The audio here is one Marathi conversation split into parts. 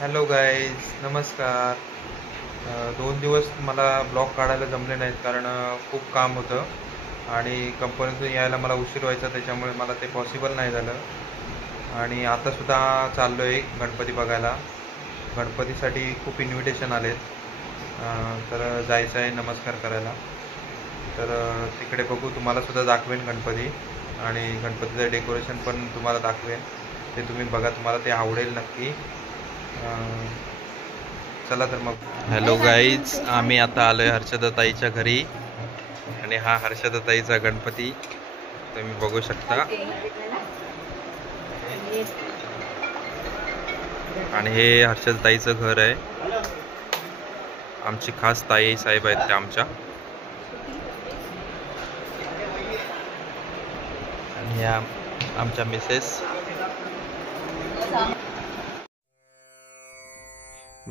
हॅलो गाईज, नमस्कार. 2 दिवस मला ब्लॉग काढायला जमले नाहीत कारण खूप काम होतं आणि कंपनीतून यायला मला उशीर व्हायचा, त्याच्यामुळे मला ते पॉसिबल नाही झालं. आणि आतासुद्धा चाललो आहे गणपती बघायला. गणपतीसाठी खूप इन्व्हिटेशन आलेत, तर जायचं आहे नमस्कार करायला. तर तिकडे बघू, तुम्हालासुद्धा दाखवेन गणपती आणि गणपतीचं डेकोरेशन पण तुम्हाला दाखवेन. ते तुम्ही बघा, तुम्हाला ते आवडेल नक्की. चला तर मग. हॅलो गाईज, आम्ही आता आलोय हर्षदाताईच्या घरी आणि हा हर्षदाताईचा गणपती तुम्ही बघू शकता. आणि हे हर्षदाताईचं घर आहे. आमची खास ताई साहेब आहेत त्या आमच्या. आणि ह्या आमच्या मिसेस.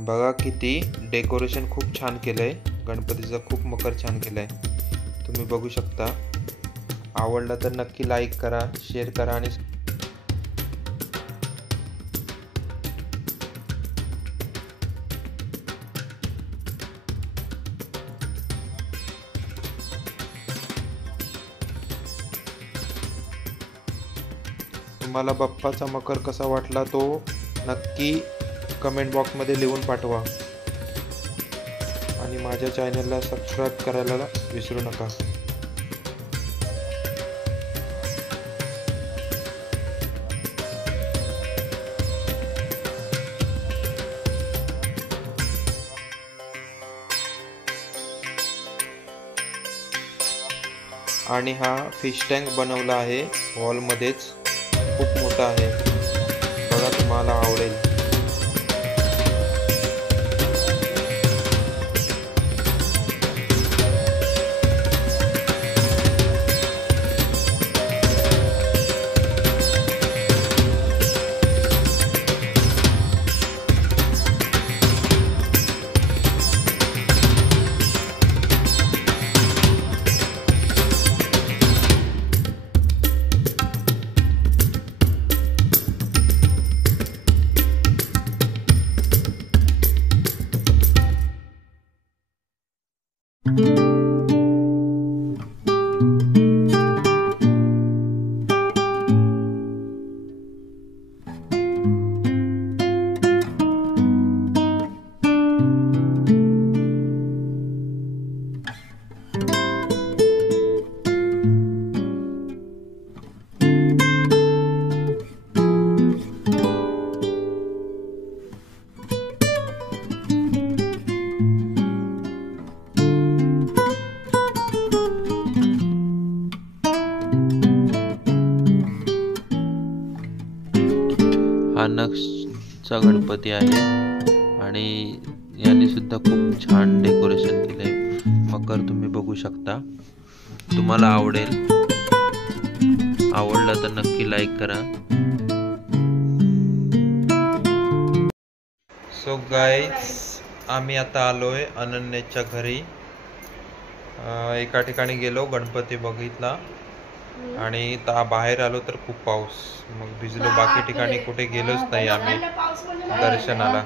बघा किती डेकोरेशन खूप छान केलंय. गणपतीचं खूप मकर छान केलंय, तुम्ही बघू शकता. आवडलं तर नक्की लाईक करा, शेअर करा आणि तुम्हाला बाप्पाचा मकर कसा वाटला तो नक्की कमेंट बॉक्समध्ये लिहून पाठवा आणि माझ्या चॅनलला सबस्क्राईब करायला विसरू नका. आणि हा फिश टँक बनवला आहे वॉलमध्येच, खूप मोठा आहे. बघा, तुम्हाला आवडेल. हा नक्षचा गणपती आहे आणि याने सुद्धा खूप छान डेकोरेशन केलंय. मकर तुम्ही बघू शकता, तुम्हाला आवडेल. आवडलं तर नक्की लाईक करा. सो गाईज, आम्ही आता आलोय अनन्याच्या घरी. एका ठिकाणी गेलो, गणपती बघितला आणि बाहेर आलो तर खूप पाऊस, मग भिजलो. बाकी ठिकाणी कुठे गेलोच नाही आम्ही दर्शनाला.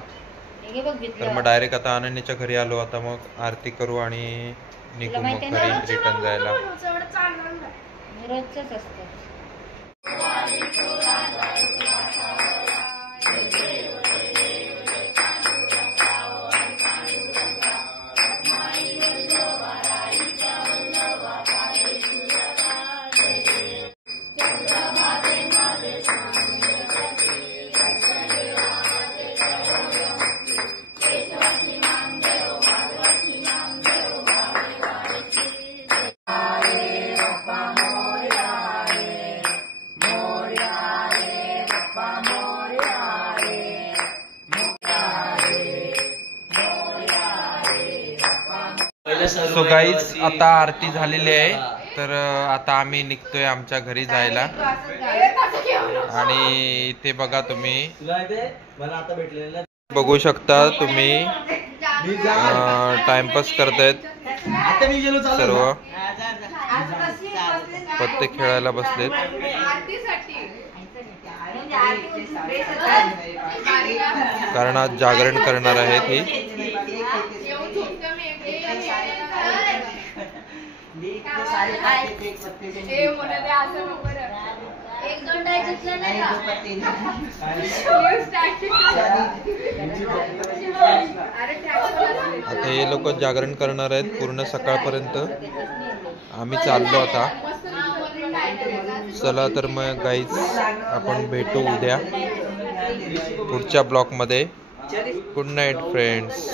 तर मग डायरेक्ट आता अनन्याच्या घरी आलो. आता मग आरती करू आणि निघू मग घरी रिटर्न जायला. सो गाईज, आता आरती झालेली आहे, तर आता आम्ही निघतोय आमच्या घरी जायला. आणि इथे बघा, तुम्ही बघू शकता, तुम्ही टाइमपास करतायत सर्व. पत्ते खेळायला बसलेत. कारण आज जागरण करणार आहेत ही. आता हे लोक जागरण करणार आहेत पूर्ण सकाळपर्यंत. आम्ही चाललो आता. चला तर मग गाईज आपण भेटू उद्या पुढच्या ब्लॉगमध्ये. Good night friends.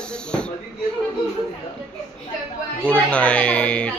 Good night.